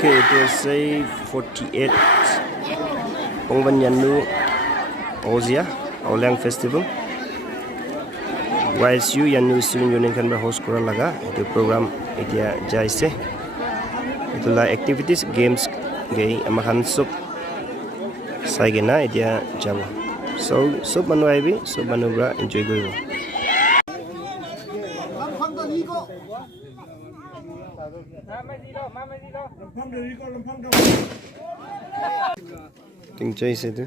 Okay, it was say 48 Pongban Yanu Ozia Aulang Festival. YSU Yanu Student Union kan host kura laga itu program itia jaise. Itulah activities games gay amakan sup sai gena itia jabo. So sup manu aibi sup manu bra enjoy goribo. Ting jaise tu.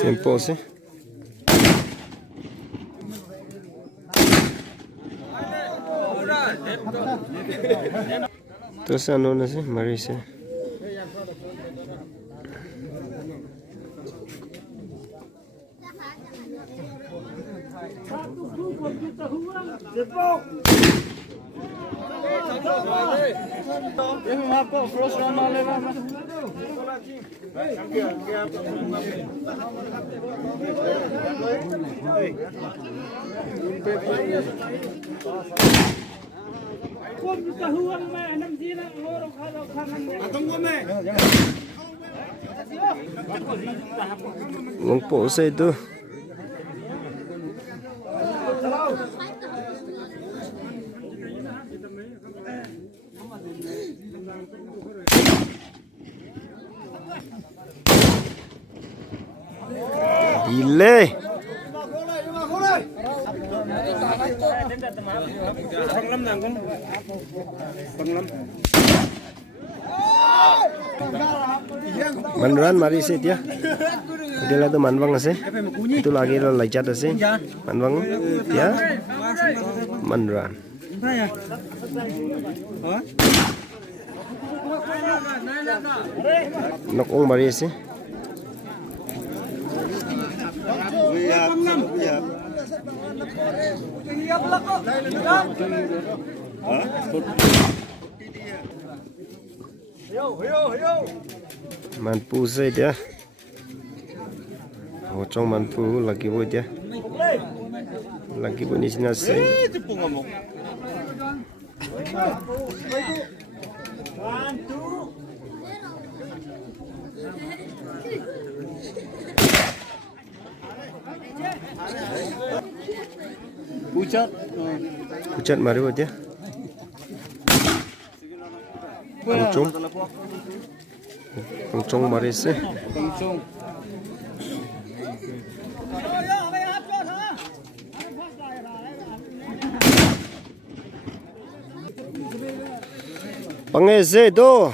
Simple sih. Terus anu nasi mari sih. Ngompo saya itu. Delay. Manduran mari sih dia. Dia lah tu manwang sih. Itu lagi lo lajat sih. Manwang dia. Manduran. Nokong mari sih. Manpu saya dia. Hocong manpu lagi buat dia. Lagi buat ni sini saya. Pucat mari buat dia. Pengcong mari sih. Pengese tu,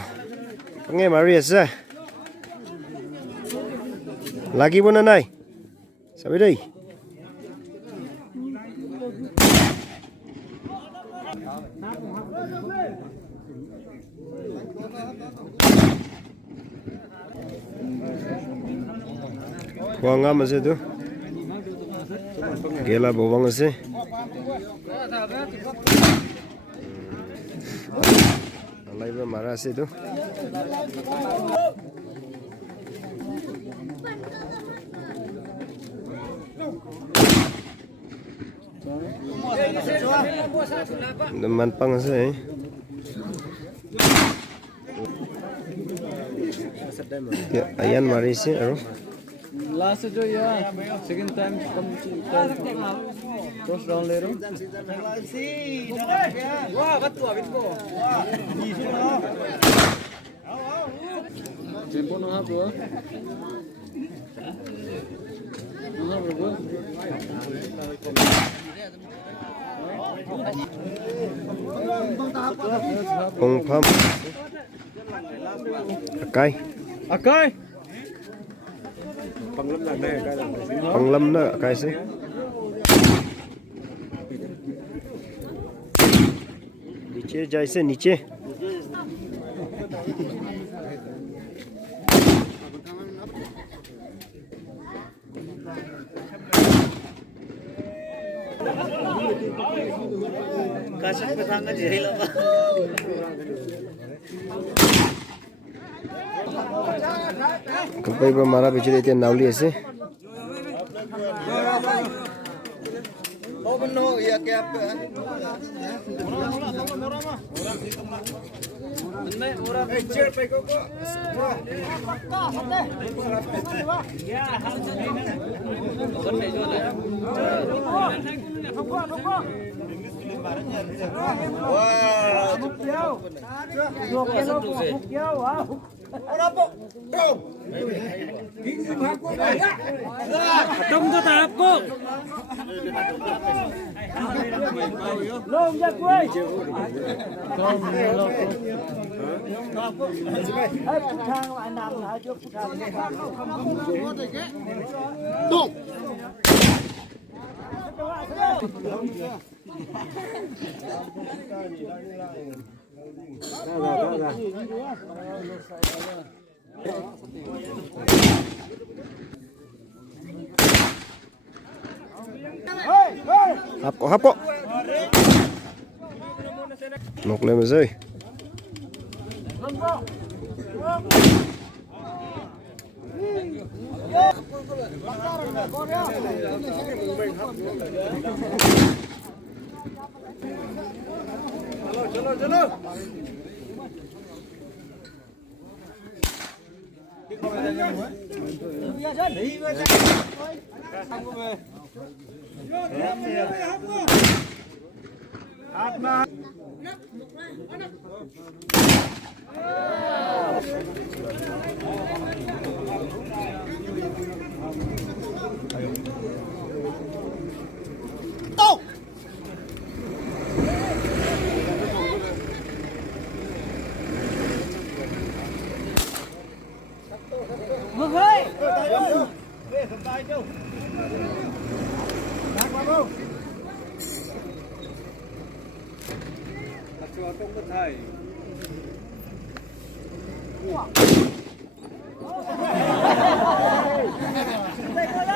penge mari sih. Lagi pun nanai, sampai deh. Buang apa sih tu? Gela buang sih. Alai bermarah sih tu. Deman pang sih. Ya, ayan mari sih, aro. Last जो या second time first round ले रहा वाह बत्तू अभी को tempo no ha bro Pong pam. Akai. Panglam na akai sih. नीचे जैसे नीचे Kasih petangga jadi lama. Kapag mara bicara itu nauli ase. Oh benar ya kayak apa? Lông ra quê. Phụ thang lại nằm lại trước phụ thang. Đúng. Hap kok. Nok lên mà rơi. Chalo. Mừng ơi.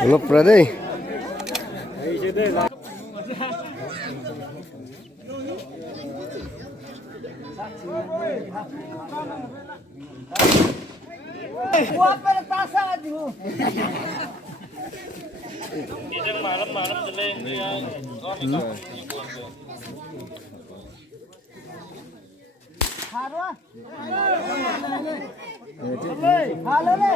Ngọc ra đây. Buat pada tasan tu. Idang malam-malam jeleng dia Haru. Halo le.